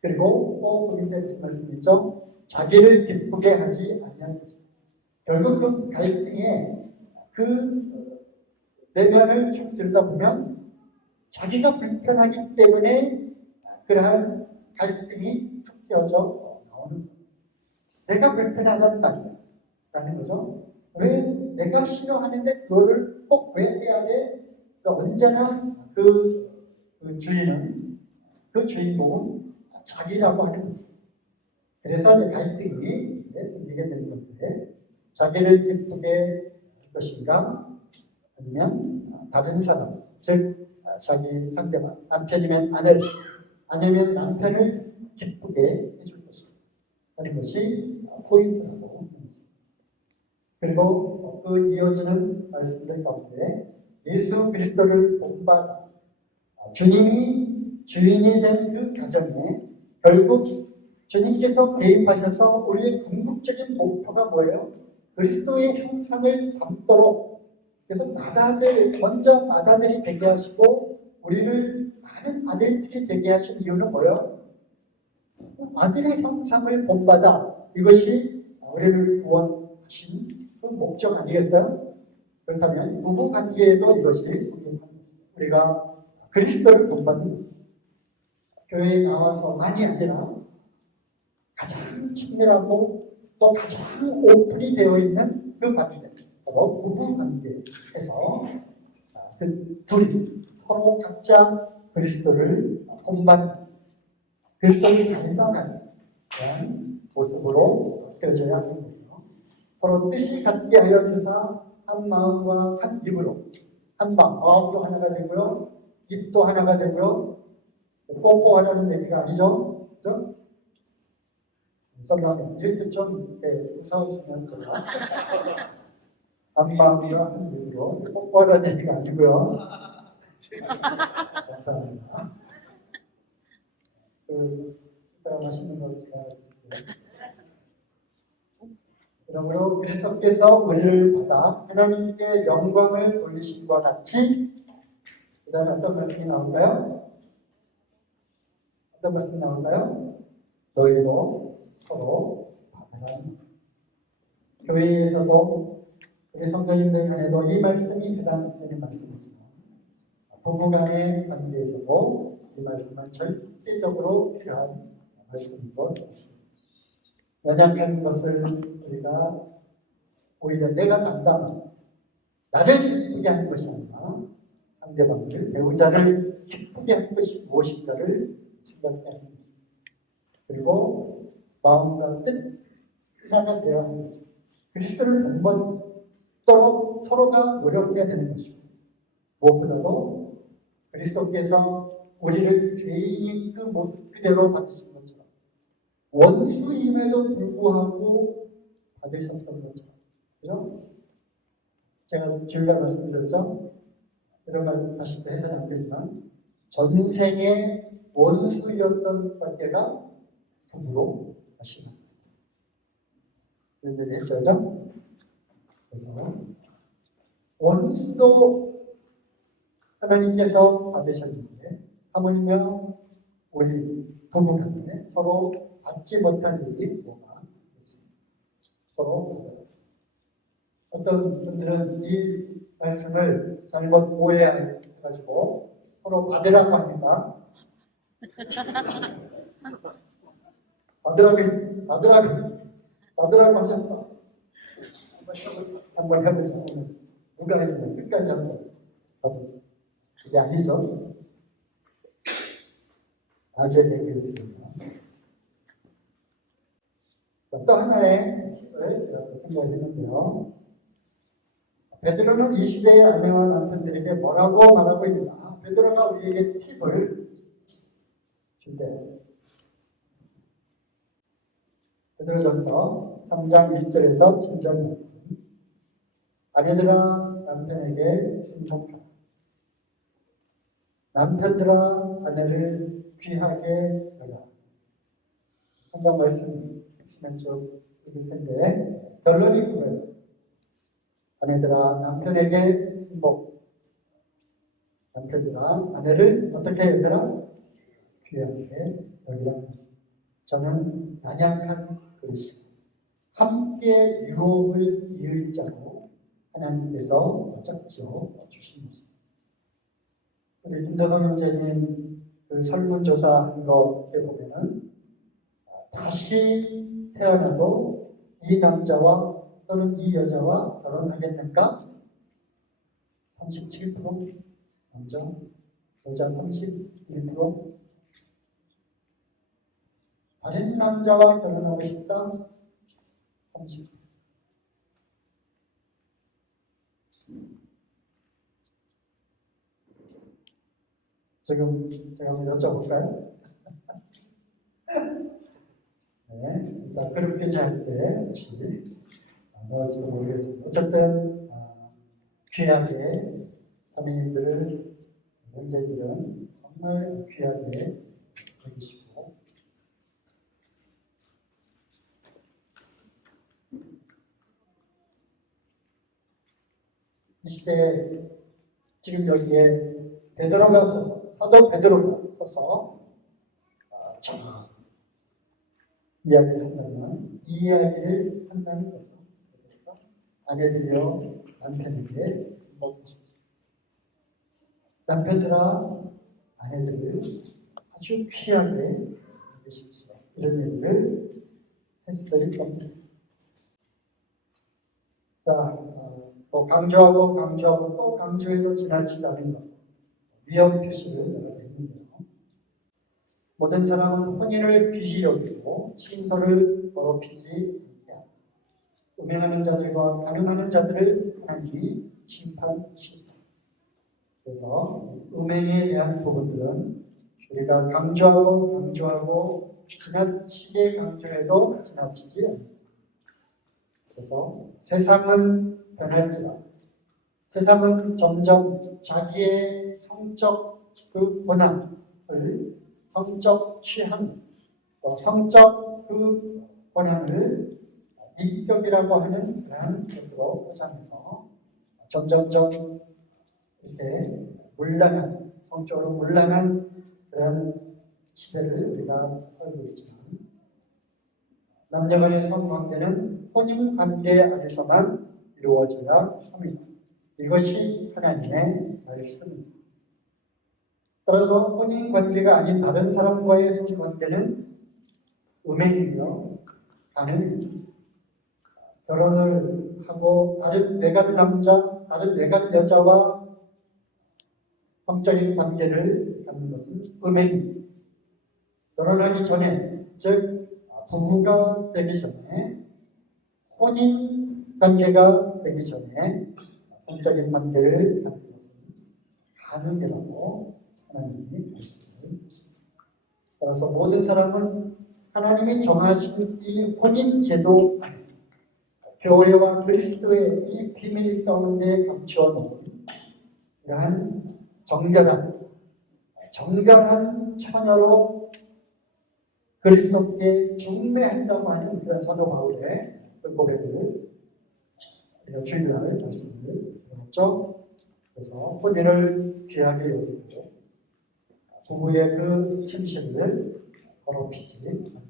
그리고 또 우리 무슨 말씀이죠? 자기를 기쁘게 하지 아니하는 것입니다. 결국 그 갈등의 그 내면을 쭉 들여다보면 자기가 불편하기 때문에 그러한 갈등이 툭 튀어져 나오는 거예요. 내가 불편하다는 말이야. 라는 거죠. 왜 내가 싫어하는데 그거를 꼭 왜 해야 돼? 그러니까 언제나 그 주인은, 그 주인공은 자기라고 하는 거죠. 그래서 갈등이 생기게 되는 건데, 자기를 기쁘게 할 것인가? 아니면 다른 사람, 즉 자기 상대방, 남편이면 아내를, 아니면 남편을 기쁘게 해줄 것인가 하는 것이 포인트라고. 그리고 그 이어지는 말씀들 가운데 예수 그리스도를 본받아 주님이 주인이 된 그 가정에 결국 주님께서 개입하셔서 우리의 궁극적인 목표가 뭐예요? 그리스도의 형상을 담도록 그래서 먼저 마다들이 되게 하시고 우리를 많은 아들들이 되게 하신 이유는 뭐예요? 아들의 형상을 본받아 이것이 우리를 구원하신 그 목적 아니겠어요? 그렇다면 부부 관계에도 이것이 우리가 그리스도를 본받는 교회에 나와서 많이 아니라 가장 친밀하고 또 가장 오픈이 되어 있는 그 관계, 바로 부부 관계에서 그 둘이 서로 각자 그리스도를 본받는 그리스도를 닮아가는 그런 모습으로 바뀌어져야 하는 거예요. 서로 뜻이 같게 하여 주사 한 마음과 한 입으로 한 마음도 하나가 되고요, 입도 하나가 되고요. 뽀뽀하려는 얘기가 아니죠, 그렇죠? 설명해 이럴 때 좀 웃어주면 제가 한 마음과 한 입으로 뽀뽀하려는 얘기가 아니고요. 감사합니다. 맛있는 거 제가 그러므로 그리스도께서 우리를 받아 하나님께 영광을 돌리심과 같이 그 다음에 어떤 말씀이 나올까요? 어떤 말씀이 나올까요? 너희도 서로 받으라는 교회에서도 우리 성도님들 간에도 이 말씀이 해당되는 말씀이지만 부부간의 관계에서도 이 말씀은 절대적으로 필요한 말씀인 것 같습니다. 연약한 것을 우리가 오히려 내가 담당, 나를 기쁘게 하는 것이 아니라 상대방을, 배우자를 기쁘게 하는 것이 무엇인가를 생각해야 합니다. 그리고 마음과 뜻 하나가 되어야 하는 것입니다. 그리스도를 닮도록 서로가 노력해야 되는 것입니다. 무엇보다도 그리스도께서 우리를 죄인인 그 모습 그대로 받으신 것처럼 원수임에도 불구하고 받으셨던 것처럼, 그죠? 제가 주일날 말씀드렸죠? 이런 말 다시 또 해서는 안 되지만 전생에 원수였던 관계가 부부로 다시 만납니다. 이런 얘기 했죠, 그죠? 그래서 원수도 하나님께서 받으셨는데 하물며 우리 부부간에 서로 받지 못할 일이 뭐가 있습니다. 서로 어떤 분들은 이 말씀을 잘못 오해해가지고 서로 받으라고 합니다. 받으라고 하셨어. 한번 해보자. 누가 했는지 끝까지 한번 봐보세요. 그게 아니죠. 아재 얘기했습니다. 또 하나의 팁을 제가 또 생각했는데요. 베드로는 이 시대의 아내와 남편들에게 뭐라고 말하고 있나? 베드로가 우리에게 팁을 준대. 베드로전서 3장 1절에서 7절 아내들아 남편에게 순종하라. 남편들아 아내를 귀하게 여라. 한번 말씀 있으면 좀 읽을 텐데 결론이 그거예요. 아내들아 남편에게 순복. 남편들아 아내를 어떻게 여겨라? 귀하게 여기라. 저는 연약한 그릇이고 함께 유업을 이을 자로 하나님께서 어쩌지어 주신 것입니다. 우리 김도성 형제님 그 설문조사한 거 보면은 다시 태어나도 이 남자와 또는 이 여자와 결혼하겠는가? 37%, 남자, 여자 31%. 다른 남자와 결혼하고 싶다? 30%. 지금 제가 한번 여쭤볼까요? 네, 일단 그룹 잘 때 혹시 넣을지도 모르겠습니다. 어쨌든 귀하게 자매님들을 형제들은 정말 귀하게 여기시고 이 시대에 지금 여기에 베드로가 서서 사도 베드로가 서서 이야기를 한다면 이 이야기를 한다는 거죠. 아내들이여 남편에게 순복하십시오. 남편들아 아내들을 아주 귀하게 여기십시오. 이런 얘기를 했을 겁니다. 자, 또 강조하고 또 강조해도 지나치지 않은 것. 위험 표시를 여기서 했는데요. 모든 사람은 혼인을 귀히 여기고 친서를 더럽히지 않게 하고 음행하는 자들과 가늠하는 자들을 하나님이 심판하십니다. 그래서 음행에 대한 부분들은 우리가 강조하고 지나치게 강조해도 지나치지 않습니다. 그래서 세상은 변할지라 세상은 점점 자기의 성적 그 권한을 성적 취향, 성적 그 권한을 인격이라고 하는 그런 것으로 포장해서 점점점 이렇게 물량한, 성적으로 물량한 그런 시대를 우리가 살고 있지만, 남녀 간의 성관계는 혼인 관계 안에서만 이루어져야 합니다. 이것이 하나님의 말씀입니다. 따라서 혼인 관계가 아닌 다른 사람과의 성관계는 음행이며 가능입니다. 결혼을 하고 다른 외간 남자, 다른 외간 여자와 성적인 관계를 갖는 것은 음행입니다. 결혼하기 전에, 즉 부부가 되기 전에, 혼인 관계가 되기 전에 성적인 관계를 갖는 것은 가능이라고 하나님이 말씀하십니다. 따라서 모든 사람은 하나님이 정하신 이 혼인 제도 안에 교회와 그리스도의 이 비밀 가운데 감추어 놓은 이러한 정결한 처녀로 그리스도께 중매한다고 하는 그런 사도 바울의 그 고백을 우리가 주일날 말씀을 들었죠. 그래서 혼인을 귀하게 여기고 부부의 그 침실을 더럽히지 않도록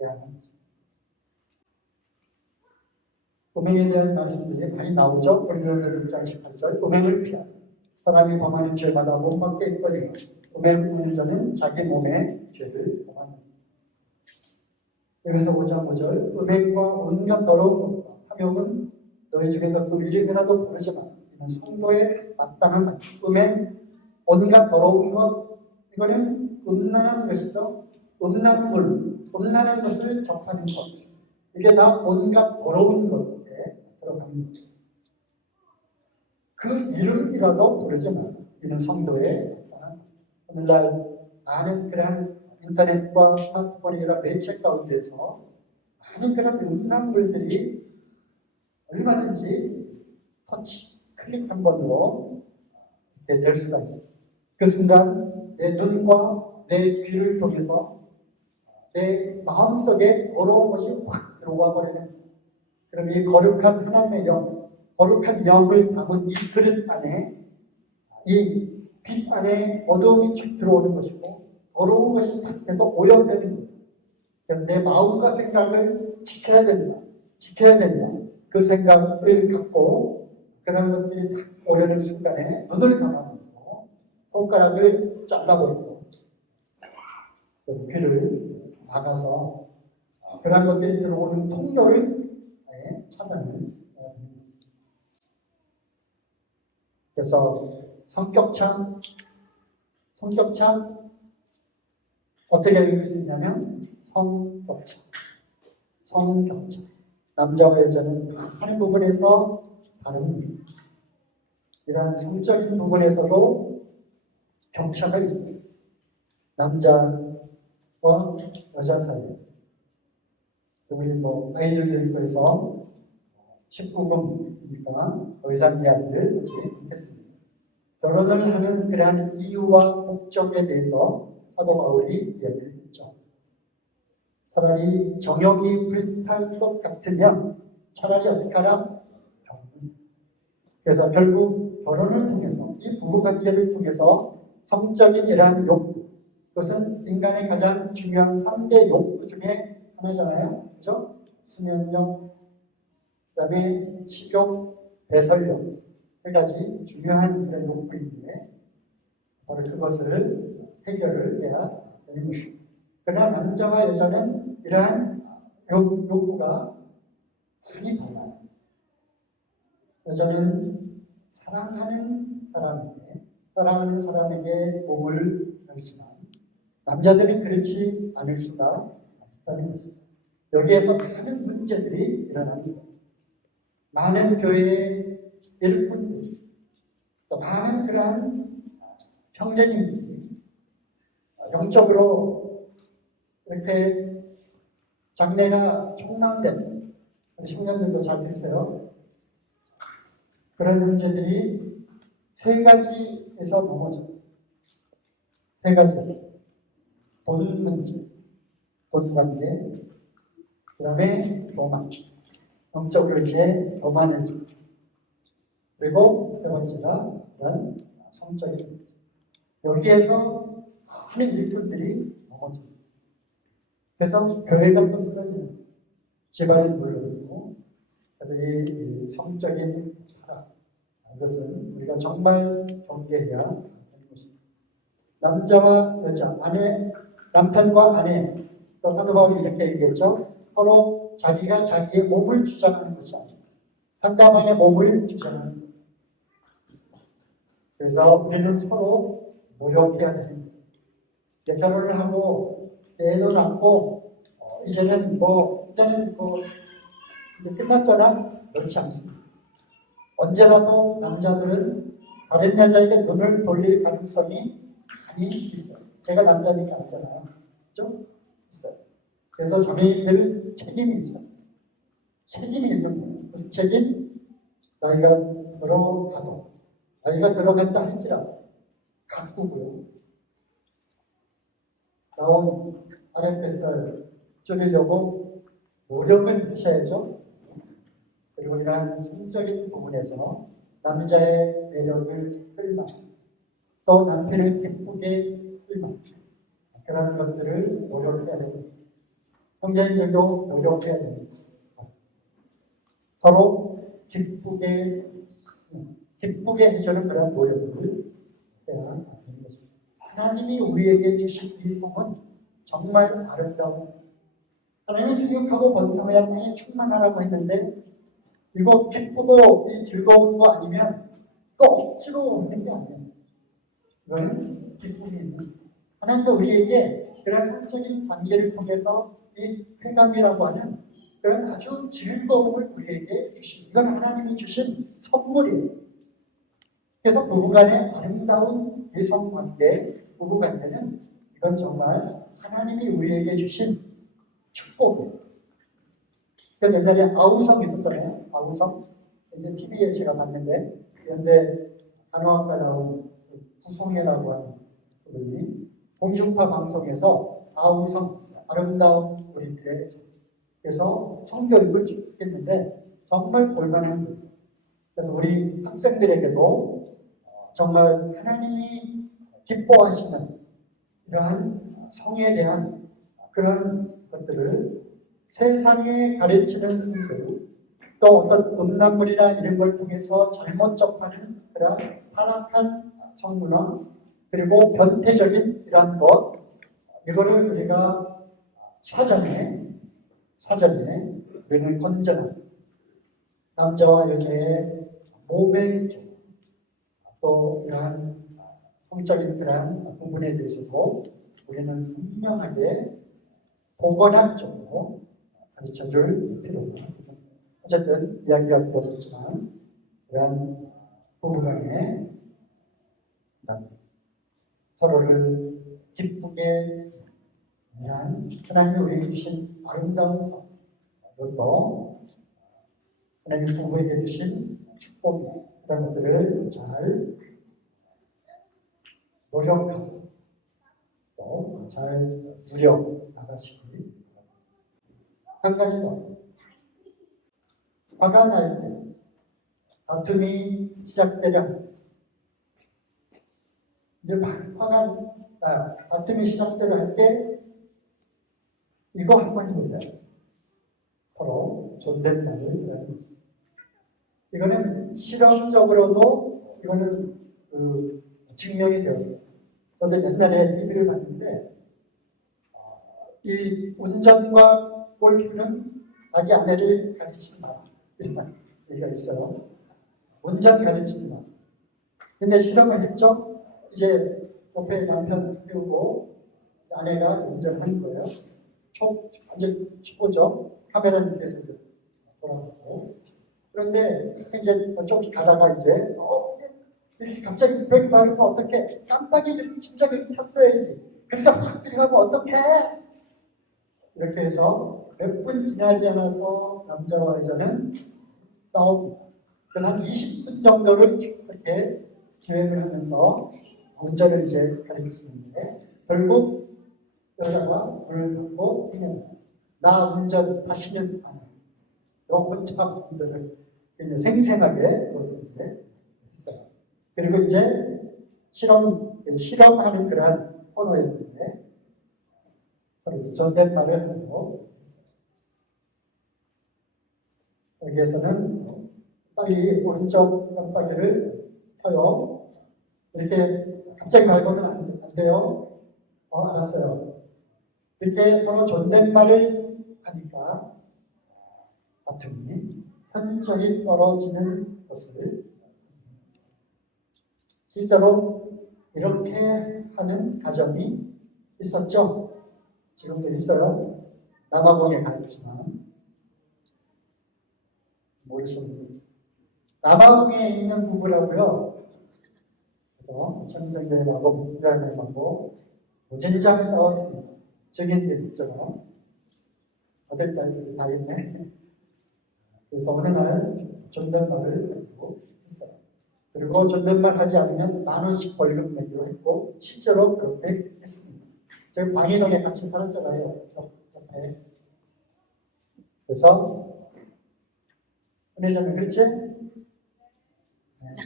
해야 합니다. 음행에 대한 말씀들이 많이 나오죠. 고린도서 1장 18절 음행을 피하라. 사람이 범하는 죄마다 못 막게 있거니와 음행 하는 자는 자기 몸의 죄를 범한다. 여기서 5장 5절 음행과 온갖 더러운 것과 탐욕은 너희 중에서 그 이름이라도 부르지 마. 이는 성도의 마땅한 말. 음행, 온갖 더러운 것, 이거는 음란한 것이죠. 음란한 것을 접하는 것. 이게 다 온갖 더러운 것에 들어갑니다. 그 이름이라도 부르지 마. 이는 성도의 오늘날 많은 그런 인터넷과 스마트폰이나 매체 가운데서 많은 그런 음란물들이 얼마든지 터치, 클릭 한 번으로 될 수가 있어요. 그 순간 내 눈과 내 귀를 통해서 내 마음속에 더러운 것이 확 들어와 버리는, 그럼 이 거룩한 하나님의 영, 거룩한 영을 담은 이 그릇 안에, 이 빛 안에 어두움이 쭉 들어오는 것이고 더러운 것이 탁 해서 오염되는 거예요. 그래서 내 마음과 생각을 지켜야 된다. 그 생각을 갖고 그런 것들이 탁 오려는 순간에 눈을 감아버리고 손가락을 잘라버리고 귀를 막아서 그런 것들이 들어오는 통로를 차단을 해야 됩니다. 그래서 성격창 어떻게 읽을 수 있냐면 성격창. 남자와 여자는 한 부분에서 다릅니다. 이러한 성적인 부분에서도 격차가 있어요. 남자와 여자 사이. 우리 아이들 교회에서 19금이니까 더 이상 이야기를 하지 않겠습니다. 결혼을 하는 그러한 이유와 목적에 대해서 사도 바울이 이야기를 했죠. 차라리 정욕이 불탈 것 같으면 차라리 어떻게 하라? 그래서 결국 결혼을 통해서 이 부부관계를 통해서 성적인 이러한 욕구, 그것은 인간의 가장 중요한 3대 욕구 중에 하나잖아요. 그렇죠? 수면욕, 그 다음에 식욕, 배설욕, 세 가지 중요한 그런 욕구인데 바로 그것을 해결을 해야 되는 것입니다. 그러나 남자와 여자는 이러한 욕구가 많이 달라요. 여자는 사랑하는 사람에게 몸을 열지만 남자들은 그렇지 않을 수가 없다는 것입니다. 여기에서 많은 문제들이 일어납니다. 많은 교회의 일꾼들, 또 많은 그러한 형제님들이 영적으로 이렇게 장래가 촉망된 청년들도 잘 됐어요. 그런 형제들이 세 가지에서 넘어져요. 세 가지. 돈 문제, 돈 관계, 그 다음에 교만. 영적으로 이제 교만해지고, 그리고 세 번째가 이런 성적인 여기에서 많은 일꾼들이 넘어집니다. 그래서 교회가 또 쓰러지는 집안이 물론이고, 이 성적인 타락, 이것은 우리가 정말 경계해야 하는 것입니다. 남자와 여자, 남편과 아내, 또 사도 바울이 이렇게 얘기했죠. 서로 자기가 자기의 몸을 주장하는 것이 아닙니다. 상대방의 몸을 주장하는 것. 그래서 우리는 서로 노력해야 됩니다. 결혼을 하고 애도 낳고 이제는 이제 끝났잖아. 그렇지 않습니다. 언제라도 남자들은 다른 여자에게 눈을 돌릴 가능성이 많이 있어요. 제가 남자니까 알잖아요. 좀 있어요. 그래서 자매인들 책임이 있어요. 책임이 있는 거예요. 무슨 책임? 나이가 들어가도, 나이가 들어간다 할지라도 가꾸고요. 나온 아랫뱃살 줄이려고 노력을 하셔야죠. 그리고 이러한 성적인 부분에서 남자의 매력을 끌망, 또 남편을 기쁘게 끌망, 그런 것들을 노력해야 됩니다. 형제인들도 노력해야 됩니다. 서로 기쁘게 해주는 그런 노력을 해야 하는 것입니다. 하나님이 우리에게 주신 이 성은 정말 아름다운, 하나님이 생육하고 번성해야 땅에 충만하라고 했는데, 이거 기쁘고 이 즐거운 거 아니면 또 억지로 하는 게 아니에요. 이거는 기쁨이 있는, 하나님도 우리에게 그런 성적인 관계를 통해서 이 쾌감이라고 하는 그런 아주 즐거움을 우리에게 주신, 이건 하나님이 주신 선물이에요. 그래서 부부간의 아름다운 이성관계, 부부관계는 이건 정말 하나님이 우리에게 주신 축복이에요. 그 옛날에 아우성 있었잖아요. 아우성. 이제 TV에 제가 봤는데, 그런데 간호학과 나온 구성혜라고 하는 분이 공중파 방송에서 아우성, 아름다운 우리들의 성. 그래서 성교육을 쭉 했는데 정말 볼만한 거예요. 그래서 우리 학생들에게도 정말 하나님이 기뻐하시는 이러한 성에 대한 그런 것들을 세상에 가르치는 성들, 또 어떤 음란물이나 이런 걸 통해서 잘못 접하는 그런 타락한 성문화, 그리고 변태적인 이러한 것, 이거를 우리가 사전에 우리는 건전한 남자와 여자의 몸의 또 이러한 성적인 그러한 부분에 대해서도 우리는 분명하게 보건한 쪽으로 가르쳐줄 필요가 있습니다. 어쨌든 이야기가 되어졌지만 이러한 부부간에 서로를 기쁘게 위한 하나님이 우리에게 주신 아름다운 성, 그것도 하나님 부부에게 주신 축복, 그런 것들을 잘 노력하고 또 잘 누려 나가시기 바랍니다. 한 가지 더, 화가 날 때, 다툼이 시작되면, 이제 화가 나요. 다툼이 시작되려 할 때 이거 한번 해보세요. 서로 존댓말을 해요. 이거는 실험적으로도 이거는 증명이 되었어요. 저도 옛날에 TV를 봤는데 이 운전과 골프는 자기 아내를 가르치지 마, 이런 얘기가 있어요. 운전 가르치지 마. 근데 실험을 했죠. 이제 옆에 남편 태우고 아내가 운전하는 거예요. 완전 초보죠. 카메라는 계속 돌아가고. 그런데 이제 좀 가다가 이제 이렇게 갑자기 브레이크 밟으면 어떡해? 깜빡이를 진짜 켰어야지. 그러니까 확 들어가고 어떡해? 이렇게 해서 몇 분 지나지 않아서 남자와 여자는 싸웁니다. 한 20분 정도를 이렇게 기획을 하면서 운전을 이제 가르치는데 결국 여자가 불을 닫고 그냥 나 운전 다시는 안 해. 너 혼자 분들을 그냥 생생하게 그것을 이제 했어요. 그리고 이제 실험하는 그러한 코너였는데 존댓말을 하고 여기에서는 빨리 오른쪽 깜빡이를 켜요. 이렇게 갑자기 밟으면 안 돼요. 알았어요. 이렇게 서로 존댓말을 하니까 다툼이 현저히 떨어지는 것을 실제로 이렇게 하는 가정이 있었죠. 지금도 있어요. 남아공에 갔지만 모르시는 분. 남아공에 있는 부부라고요. 그래서 청성대님하고 목사님하고 무진장 싸웠습니다. 증인들 있잖아요. 아들, 딸들이 다 있네. 그래서 어느 날 존댓말을 하고 했어요. 그리고 존댓말 하지 않으면 10,000원씩 벌금 내기로 했고 실제로 그렇게 했습니다. 제가 방이동에 같이 살았잖아요. 옆에. 그래서 은혜자는 그렇지? 네.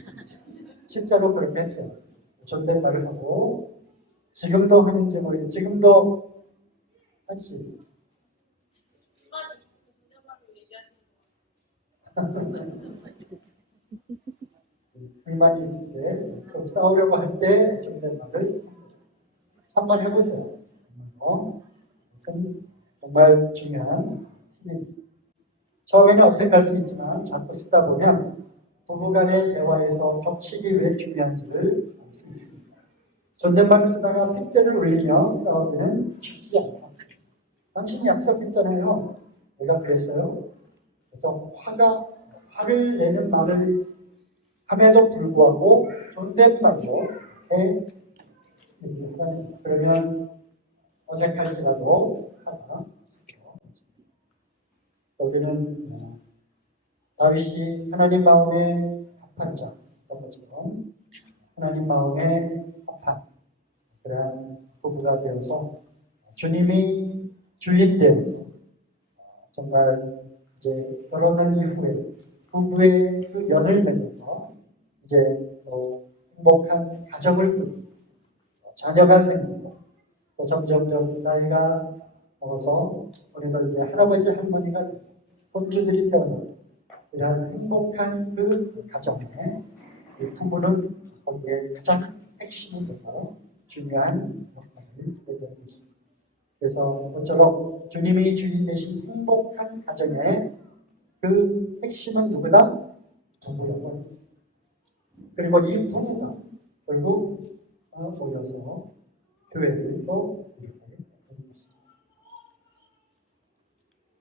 실제로 그렇게 했어요. 존댓말을 하고 지금도 하는지 모르겠는데 지금도 하지. 불만이 있을 때, 좀 싸우려고 할 때 존댓말을 한번 해보세요. 정말 중요한 팁입니다. 처음에는 어색할 수 있지만 자꾸 쓰다 보면 부부간의 대화에서 겹치기 왜 중요한지를 알 수 있습니다. 존댓말 쓰다가 핏대를 올리며 싸우기는 쉽지 않다. 당신이 약속했잖아요. 내가 그랬어요. 그래서 화를 내는 말을 함에도 불구하고 존댓말로 해 그러면 어색할지라도 하다. 여기는 다윗이 하나님 마음에 합한 자, 것처럼 하나님 마음에 합한 그러한 부부가 되어서 주님이 주인 되어서 정말 이제 결혼한 이후에 부부의 그 연을 맺어서 이제 행복한 가정을 꾸리고 자녀가 생기고 또 점점 나이가 먹어서 우리도 이제 할아버지 할머니가 손주들이 태어나고 이러한 행복한 그 가정에 부부는 거기에 가장 핵심이 되고 중요한 역할을 하게 되는 것입니다. 그래서 모처럼 주님이 주인 되신 행복한 가정의 그 핵심은 누구다? 부부라고 합니다. 그리고 이 부부가 결국 모여서 교회를 또 이루고